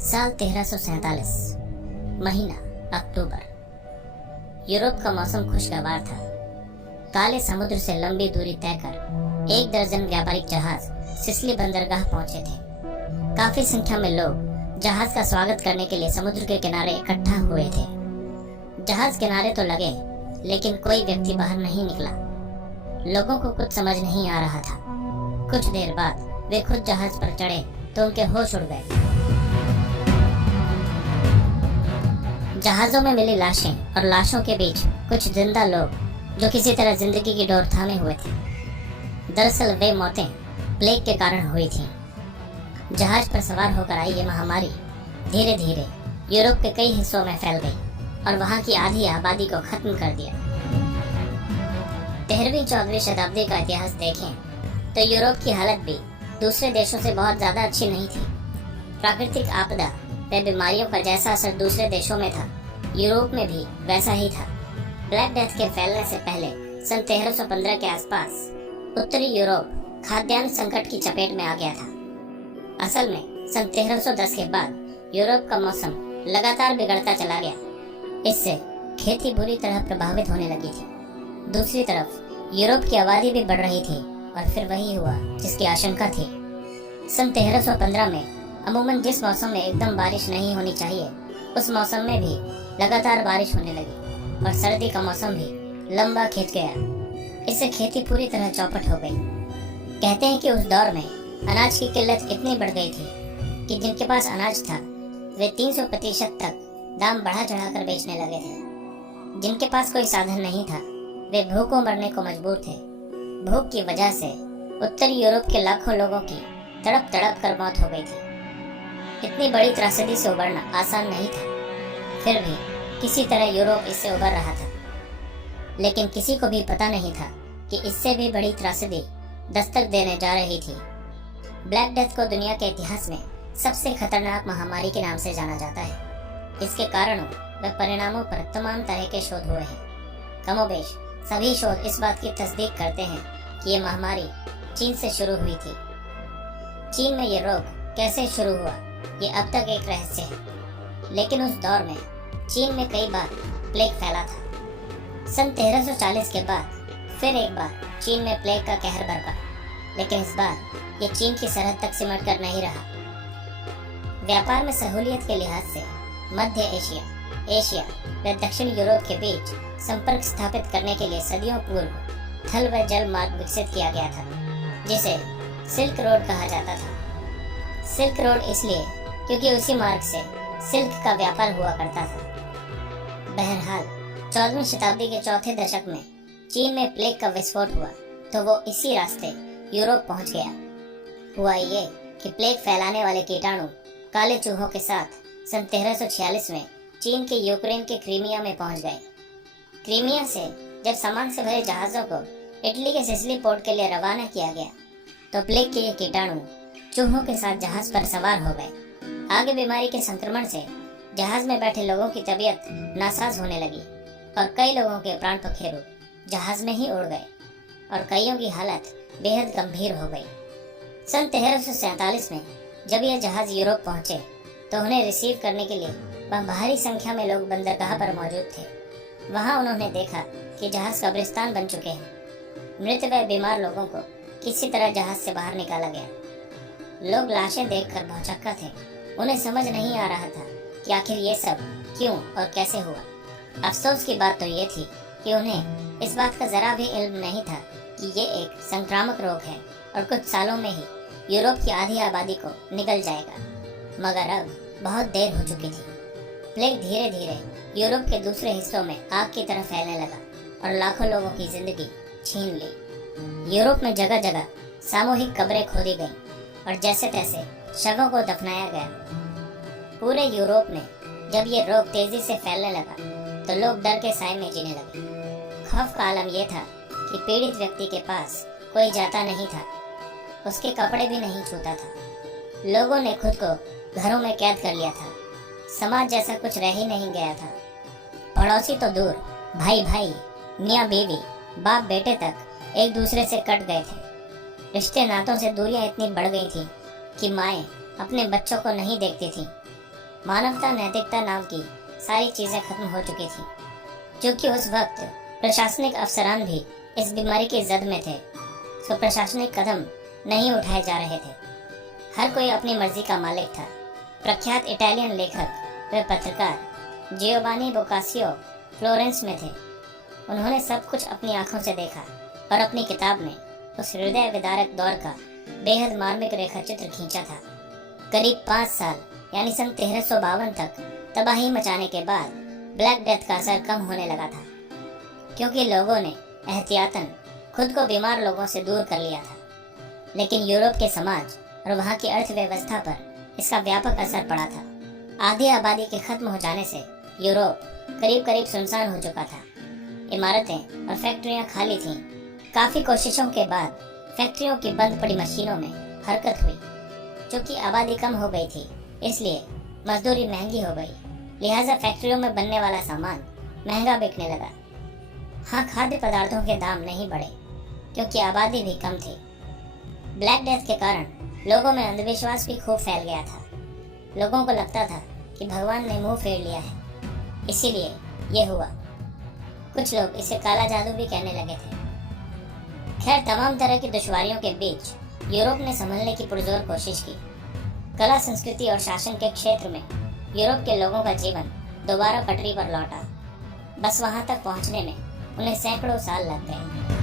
साल 1347, महीना अक्टूबर। यूरोप का मौसम खुशगवार था। काले समुद्र से लंबी दूरी तय कर 1 दर्जन व्यापारिक जहाज सिसिली बंदरगाह पहुंचे थे। काफी संख्या में लोग जहाज का स्वागत करने के लिए समुद्र के किनारे इकट्ठा हुए थे। जहाज किनारे तो लगे, लेकिन कोई व्यक्ति बाहर नहीं निकला। लोगों को कुछ समझ नहीं आ रहा था। कुछ देर बाद वे खुद जहाज पर चढ़े तो उनके होश उड़ गए। जहाजों में मिली लाशें और लाशों के बीच कुछ जिंदा लोग जो किसी तरह जिंदगी की डोर थामे हुए थे। दरअसल वे मौतें प्लेग के कारण हुई थीं। जहाज पर सवार होकर आई ये महामारी धीरे धीरे यूरोप के कई हिस्सों में फैल गई और वहां की आधी आबादी को खत्म कर दिया। 13वीं-14वीं शताब्दी का इतिहास देखें तो यूरोप की हालत भी दूसरे देशों से बहुत ज्यादा अच्छी नहीं थी। प्राकृतिक आपदा व बीमारियों का जैसा असर दूसरे देशों में था, यूरोप में भी वैसा ही था। ब्लैक डेथ के फैलने से पहले सन 1315 के आसपास उत्तरी यूरोप खाद्यान्न संकट की चपेट में आ गया था। असल में सन 1310 के बाद यूरोप का मौसम लगातार बिगड़ता चला गया। इससे खेती बुरी तरह प्रभावित होने लगी थी। दूसरी तरफ यूरोप की आबादी भी बढ़ रही थी और फिर वही हुआ जिसकी आशंका थी। सन 1315 में अमूमन जिस मौसम में एकदम बारिश नहीं होनी चाहिए, उस मौसम में भी लगातार बारिश होने लगी और सर्दी का मौसम भी लंबा खिंच गया। इससे खेती पूरी तरह चौपट हो गई। कहते हैं कि उस दौर में अनाज की किल्लत इतनी बढ़ गई थी कि जिनके पास अनाज था वे 300% तक दाम बढ़ा चढ़ाकर बेचने लगे थे। जिनके पास कोई साधन नहीं था वे भूखों मरने को मजबूर थे। भूख की वजह से उत्तरी यूरोप के लाखों लोगों की तड़प तड़प कर मौत हो गई थी। इतनी बड़ी त्रासदी से उबरना आसान नहीं था, फिर भी किसी तरह यूरोप इससे उबर रहा था। लेकिन किसी को भी पता नहीं था कि इससे भी बड़ी त्रासदी दस्तक देने जा रही थी। ब्लैक डेथ को दुनिया के इतिहास में सबसे खतरनाक महामारी के नाम से जाना जाता है। इसके कारणों व परिणामों पर तमाम तरह के शोध हुए हैं। कमोबेश सभी शोध इस बात की तस्दीक करते हैं कि ये महामारी चीन से शुरू हुई थी। चीन में ये रोग कैसे शुरू हुआ, ये अब तक एक रहस्य है। लेकिन उस दौर में चीन में कई बार प्लेग फैला था। सन 1340 के बाद फिर एक बार चीन में प्लेग का कहर बरपा, लेकिन इस बार ये चीन की सरहद तक सिमट कर नहीं रहा। व्यापार में सहूलियत के लिहाज से मध्य एशिया व दक्षिण यूरोप के बीच संपर्क स्थापित करने के लिए सदियों पूर्व थल व जल मार्ग विकसित किया गया था, जिसे सिल्क रोड कहा जाता था। सिल्क रोड इसलिए क्योंकि उसी मार्ग से सिल्क का व्यापार हुआ करता था। बहरहाल 14वीं शताब्दी के चौथे दशक में चीन में प्लेग का विस्फोट हुआ तो वो इसी रास्ते यूरोप पहुंच गया। हुआ ये कि प्लेग फैलाने वाले कीटाणु काले चूहों के साथ सन 1346 में चीन के यूक्रेन के क्रीमिया में पहुंच गए। क्रीमिया से जब सामान से भरे जहाजों को इटली के सिसिली पोर्ट के लिए रवाना किया गया तो प्लेग के ये कीटाणु चूहों के साथ जहाज पर सवार हो गए। आगे बीमारी के संक्रमण से जहाज में बैठे लोगों की तबीयत नासाज होने लगी और कई लोगों के प्राण पखेरु जहाज में ही उड़ गए और कईयों की हालत बेहद गंभीर हो गई। सन 1347 में जब यह जहाज यूरोप पहुंचे तो उन्हें रिसीव करने के लिए वहाँ भारी संख्या में लोग बंदरगाह पर मौजूद थे। वहाँ उन्होंने देखा कि जहाज कब्रिस्तान बन चुके हैं। मृत व बीमार लोगों को किसी तरह जहाज से बाहर निकाला गया। लोग लाशें देखकर भौचक्का थे। उन्हें समझ नहीं आ रहा था कि आखिर ये सब क्यों और कैसे हुआ। अफसोस की बात तो ये थी कि उन्हें इस बात का जरा भी इल्म नहीं था कि ये एक संक्रामक रोग है और कुछ सालों में ही यूरोप की आधी आबादी को निगल जाएगा। मगर अब बहुत देर हो चुकी थी। प्लेग धीरे धीरे यूरोप के दूसरे हिस्सों में आग की तरह फैलने लगा और लाखों लोगों की जिंदगी छीन ली। यूरोप में जगह जगह सामूहिक कब्रें खोदी गईं और जैसे तैसे शवों को दफनाया गया। पूरे यूरोप में जब ये रोग तेजी से फैलने लगा तो लोग डर के साए में जीने लगे। खौफ का आलम यह था कि पीड़ित व्यक्ति के पास कोई जाता नहीं था, उसके कपड़े भी नहीं छूता था। लोगों ने खुद को घरों में कैद कर लिया था। समाज जैसा कुछ रह ही नहीं गया था। पड़ोसी तो दूर, भाई भाई, मियाँ बीवी, बाप बेटे तक एक दूसरे से कट गए थे। रिश्ते नातों से दूरियां इतनी बढ़ गई थी कि माएं अपने बच्चों को नहीं देखती थीं। मानवता नैतिकता नाम की सारी चीजें खत्म हो चुकी थी, क्योंकि उस वक्त प्रशासनिक अफसरान भी इस बीमारी की जद में थे, तो प्रशासनिक कदम नहीं उठाए जा रहे थे। हर कोई अपनी मर्जी का मालिक था। प्रख्यात इटालियन लेखक व पत्रकार जियोवानी बोकासियो फ्लोरेंस में थे। उन्होंने सब कुछ अपनी आंखों से देखा और अपनी किताब में उस हृदय विदारक दौर का बेहद मार्मिक रेखा चित्र खींचा था। करीब 5 साल यानी सन 1352 तक तबाही मचाने के बाद ब्लैक डेथ का असर कम होने लगा था, क्योंकि लोगों ने एहतियातन खुद को बीमार लोगों से दूर कर लिया था। लेकिन यूरोप के समाज और वहाँ की अर्थव्यवस्था पर इसका व्यापक असर पड़ा था। आधी आबादी के खत्म हो जाने से यूरोप करीब करीब सुनसान हो चुका था। इमारतें और फैक्ट्रियां खाली थीं। काफी कोशिशों के बाद फैक्ट्रियों की बंद पड़ी मशीनों में हरकत हुई। क्योंकि आबादी कम हो गई थी, इसलिए मजदूरी महंगी हो गई, लिहाजा फैक्ट्रियों में बनने वाला सामान महंगा बिकने लगा। हाँ, खाद्य पदार्थों के दाम नहीं बढ़े, क्योंकि आबादी भी कम थी। ब्लैक डेथ के कारण लोगों में अंधविश्वास भी खूब फैल गया था। लोगों को लगता था कि भगवान ने मुंह फेर लिया है, इसीलिए ये हुआ। कुछ लोग इसे काला जादू भी कहने लगे थे। खैर, तमाम तरह की दुश्वारियों के बीच यूरोप ने संभलने की पुरजोर कोशिश की। कला, संस्कृति और शासन के क्षेत्र में यूरोप के लोगों का जीवन दोबारा पटरी पर लौटा। बस वहां तक पहुंचने में उन्हें सैकड़ों साल लग गए।